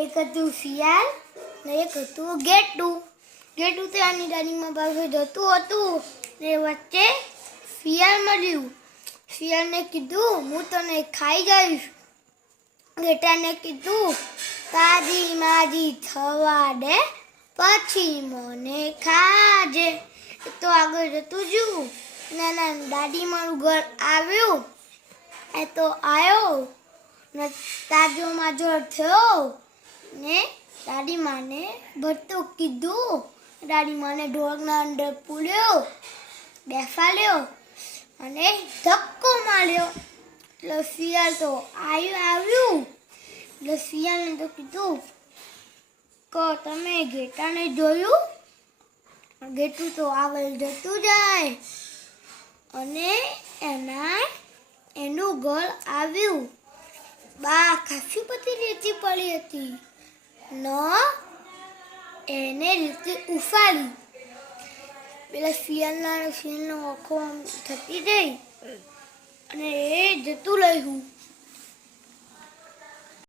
એક હતું શિયાળ ને એક હતું ગેટું. ગેટું તો આની દાદીમાં પાસે જતું હતું ને વચ્ચે શિયાળ મળ્યું. શિયાળને કીધું હું તને ખાઈ જઈશ. ગેટાને કીધું તાજી માજી થવા દે પછી મને ખાજે. એ તો આગળ જતું જ્યું. ના દાદી મારું ઘર આવ્યું. એ તો આવ્યો ને તાજો માજો થયો ને દાદી માને બધું કીધું. દાદી માને ઢોરના અંદર પૂર્યો, બેસાડ્યો અને ધક્કો માર્યો. એટલે શિયાળ તો આવ્યું. એટલે શિયાળને તો કીધું કે તમે ઘેટાને જોયું? ઘેટું તો આગળ જતું જાય અને એનું ઘર આવ્યું. બા ખાસી બધી રેતી પડી હતી ન એને રીતે ઉફાડી. પેલા શિયાળનો આંખો થતી જઈ અને એ જતું રહ્યું.